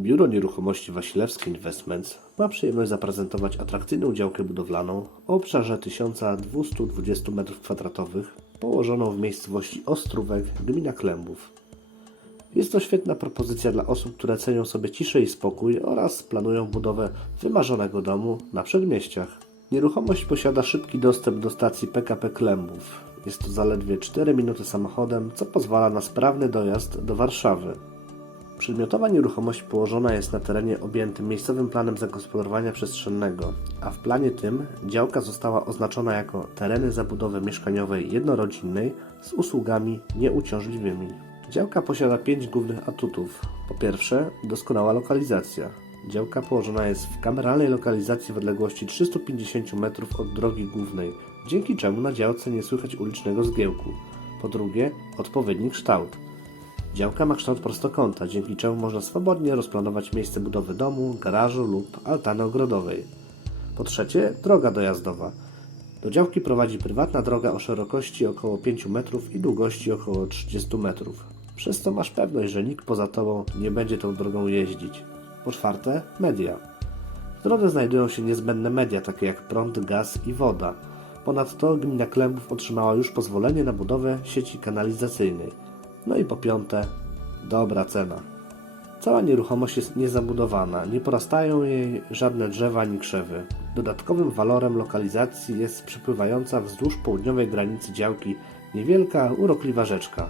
Biuro Nieruchomości Wasilewskie Investments ma przyjemność zaprezentować atrakcyjną działkę budowlaną o obszarze 1220 m2 położoną w miejscowości Ostrówek, gmina Klębów. Jest to świetna propozycja dla osób, które cenią sobie ciszę i spokój oraz planują budowę wymarzonego domu na przedmieściach. Nieruchomość posiada szybki dostęp do stacji PKP Klębów. Jest to zaledwie 4 minuty samochodem, co pozwala na sprawny dojazd do Warszawy. Przedmiotowa nieruchomość położona jest na terenie objętym miejscowym planem zagospodarowania przestrzennego, a w planie tym działka została oznaczona jako tereny zabudowy mieszkaniowej jednorodzinnej z usługami nieuciążliwymi. Działka posiada pięć głównych atutów. Po pierwsze, doskonała lokalizacja. Działka położona jest w kameralnej lokalizacji w odległości 350 metrów od drogi głównej, dzięki czemu na działce nie słychać ulicznego zgiełku. Po drugie, odpowiedni kształt. Działka ma kształt prostokąta, dzięki czemu można swobodnie rozplanować miejsce budowy domu, garażu lub altany ogrodowej. Po trzecie, droga dojazdowa. Do działki prowadzi prywatna droga o szerokości około 5 metrów i długości około 30 metrów. Przez to masz pewność, że nikt poza tobą nie będzie tą drogą jeździć. Po czwarte, media. W drodze znajdują się niezbędne media, takie jak prąd, gaz i woda. Ponadto gmina Klębów otrzymała już pozwolenie na budowę sieci kanalizacyjnej. No i po piąte, dobra cena. Cała nieruchomość jest niezabudowana, nie porastają jej żadne drzewa ani krzewy. Dodatkowym walorem lokalizacji jest przepływająca wzdłuż południowej granicy działki niewielka, urokliwa rzeczka.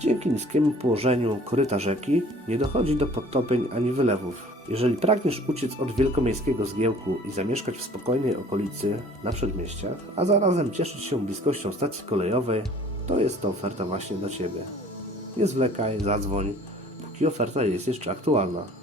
Dzięki niskiemu położeniu koryta rzeki nie dochodzi do podtopień ani wylewów. Jeżeli pragniesz uciec od wielkomiejskiego zgiełku i zamieszkać w spokojnej okolicy na przedmieściach, a zarazem cieszyć się bliskością stacji kolejowej, to jest to oferta właśnie dla Ciebie. Nie zwlekaj, zadzwoń, póki oferta jest jeszcze aktualna.